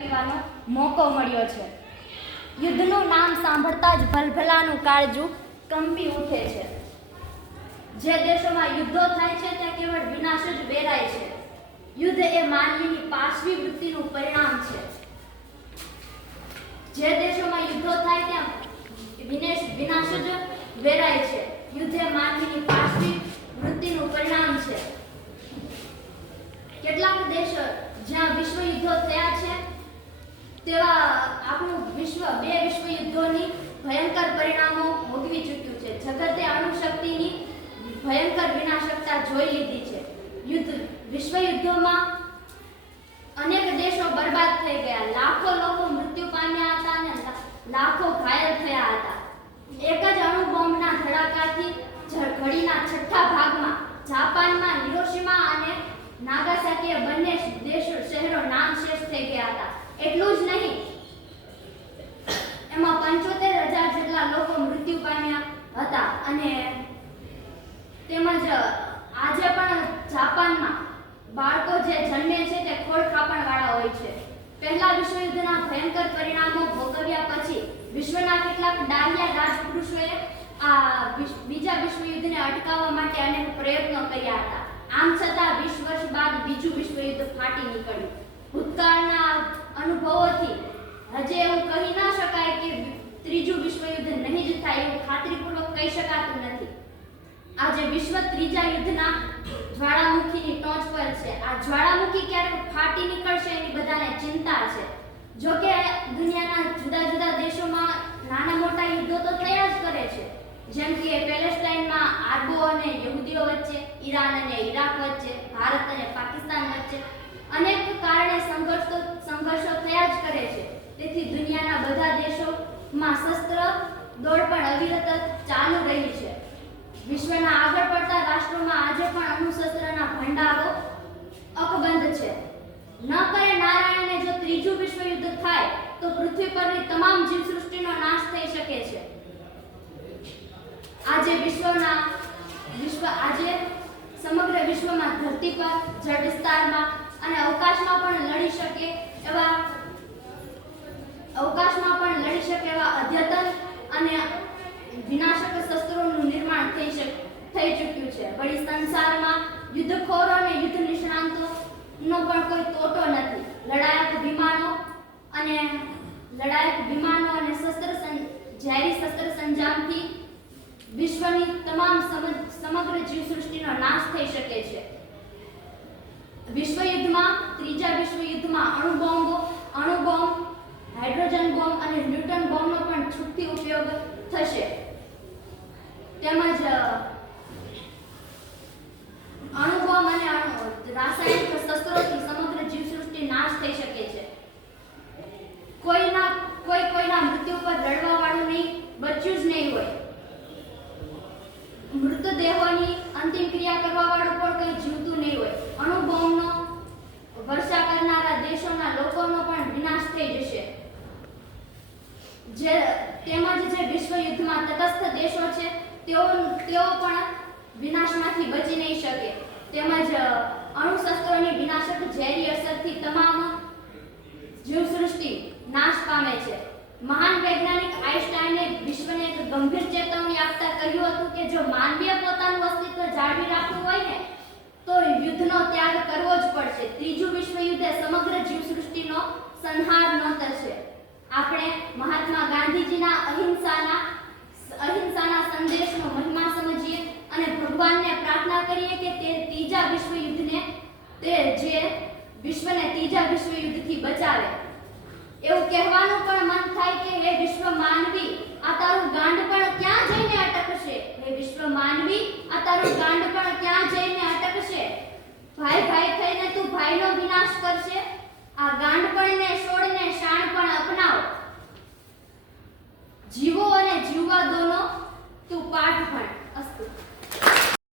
કરવાનો મોકો મળ્યો છે. યુદ્ધનું નામ સાંભળતા જ ભલભલાનું કાળજું કંપી ઉઠે છે. જે દેશોમાં યુદ્ધો થાય છે ત્યાં કેવળ વિનાશ જ વેરાય છે. યુદ્ધ એ માનવીની પાશવી વૃત્તિનું પરિણામ છે. જે દેશોમાં યુદ્ધો થાય ત્યાં વિનાશ જ વેરાય છે. યુદ્ધ એ માનવીની પાશવી વૃત્તિનું પરિણામ છે. કેટલાક દેશો જ્યાં વિશ્વ યુદ્ધો થયા છે તેવા આપણું વિશ્વ બે વિશ્વ યુદ્ધોની ભયંકર પરિણામો ભોગવી ચૂક્યું છે. જગતે અણુશક્તિની ભયંકર વિનાશકતા જોઈ લીધી છે. વિશ્વ યુદ્ધોમાં અનેક દેશો બરબાદ થઈ ગયા. લાખો લોકો મૃત્યુ પામ્યા હતા અને લાખો ઘાયલ થયા હતા. એક જ અણુ બોમ્બના ધડાકાથી ઘડીના છઠ્ઠા ભાગમાં જાપાનમાં હિરોશિમા અને નાગાસાકી બંને શહેરો નામશેષ થઈ ગયા હતા. એટલું જ નહીં, એમાં 75,000 જેટલા લોકો મૃત્યુ પામ્યા હતા. અને તેમજ આજે પણ જાપાનમાં બાળકો જે જન્મે છે તે ખોળ ખાપણવાળા હોય છે. પહેલા વિશ્વયુદ્ધના ભયંકર પરિણામો ભોગવ્યા પછી વિશ્વના કેટલાક ડાહ્યા રાજપુરુષોએ આ બીજા વિશ્વયુદ્ધને અટકાવવા માટે અનેક પ્રયત્નો કર્યા હતા. આમ છતાં 20 વર્ષ બાદ બીજું વિશ્વયુદ્ધ ફાટી નીકળ્યું. ભૂતકાળના અનુભવોથી હજે એવું કહી ના શકાય કે ત્રીજું વિશ્વયુદ્ધ નહીં જ થાય એવું ખાતરીપૂર્વક કહી શકાતું નથી. આજે વિશ્વ ત્રીજા યુદ્ધના જ્વાળામુખીની ટોચ પર છે. આ જ્વાળામુખી ક્યારેક ફાટી નીકળશે એની બધાને ચિંતા છે. જો કે દુનિયાના જુદા જુદા દેશોમાં નાના મોટા યુદ્ધો તો થયા જ કરે છે. જેમ કે પેલેસ્ટાઈનમાં આરબો અને યહૂદીઓ વચ્ચે, ઈરાન અને ઈરાક વચ્ચે, ભારત અને પાકિસ્તાન વચ્ચે અનેક કારણે સંઘર્ષો થયા જ કરે છે. તેથી દુનિયાના બધા દેશોમાં શસ્ત્ર દોડ પણ અવિરત ચાલુ રહી છે. વિશ્વના આગળ પડતા રાષ્ટ્રોમાં આજે પણ અણુશસ્ત્રના ભંડારો અકબંધ છે. ન કરે નારાયણને જો ત્રીજું વિશ્વયુદ્ધ થાય તો પૃથ્વી પરની તમામ જીવસૃષ્ટિનો નાશ થઈ શકે છે. આજે સમગ્ર વિશ્વમાં ધરતી પર, જળ વિસ્તારમાં અને અવકાશમાં પણ લડી શકે એવા અદ્યતન અને વિનાશક શસ્ત્રોનું નિર્માણ થઈ ચૂક્યું છે. વળી સંસારમાં યુદ્ધખોરો અને યુદ્ધ નિષ્ણાંતોનો પણ કોઈ તોટો નથી. લડાયક વિમાનો અને ઝેરી શસ્ત્ર સંજામથી વિશ્વની તમામ સમગ્ર જીવસૃષ્ટિનો નાશ થઈ શકે છે. ત્રીજા વિશ્વયુદ્ધમાં અણુ બોમ્બ, હાઇડ્રોજન બોમ્બ અને ન્યુટ્રોન બોમ્બનો પણ છૂટથી ઉપયોગ થશે. તેમજ અણુ બોમ્બ અને રાસાયણિક શસ્ત્રોથી સમગ્ર જીવસૃષ્ટિ નાશ થઈ શકે છે. કોઈના મૃત્યુ પર રડવા વાળું નહીં, બચ્યું જ નહીં હોય. મૃતદેહોની અંતિમ ક્રિયા કરવા વાળું પણ કોઈ જીવતું નહીં હોય. અણુ બોમ્બનો વર્ષા કરનારા દેશોના લોકોનો પણ વિનાશ થઈ જશે. તેમજ જે વિશ્વયુદ્ધમાં તટસ્થ દેશો છે તેઓ પણ વિનાશમાંથી બચી નહીં શકે. તેમજ અણુશસ્ત્રોની વિનાશક ઝેરી અસરથી તમામ જીવસૃષ્ટિ નાશ પામે છે. મહાન વૈજ્ઞાનિક આઈન્સ્ટાઈને વિશ્વને એક ગંભીર ચેતવણી આપતા કહ્યું હતું કે જો માનવીએ પોતાનું અસ્તિત્વ જાળવી રાખવું હોય ને તો યુદ્ધનો ત્યાગ કરવો જ પડશે. ત્રીજું વિશ્વયુદ્ધ સમગ્ર જીવસૃષ્ટિનો સંહાર નોંધશે. આપણે મહાત્મા ગાંધીજીના અહિંસાના સંદેશનો મહિમા સમજીએ અને ભગવાનને પ્રાર્થના કરીએ કે તે ત્રીજા વિશ્વયુદ્ધને વિશ્વને ત્રીજા વિશ્વયુદ્ધથી બચાવે. એવું કહેવાનું પણ મન થાય કે હે વિશ્વ માનવી,